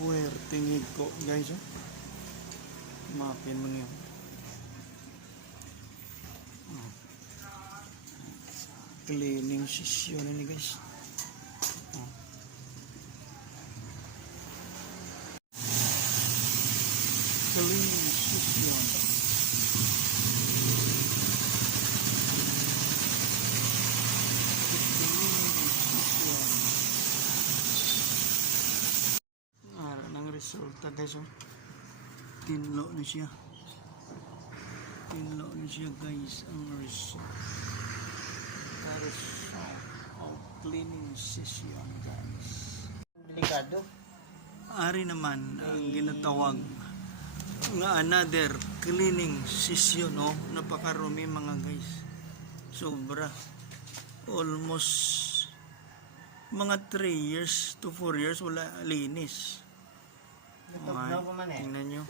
Puwerte ngid ko guys. Mapin mo niyo. Cleaning session ni guys. Cleaning session. Resulta guys, tinlo na siya guys ang result of cleaning session guys. Delikado. Ari naman ang ginatawag nga another cleaning session, no? Napakarumi mga guys, sobra, almost mga 3 years to 4 years wala linis. Natugnaw ko man eh. Tingnan nyo.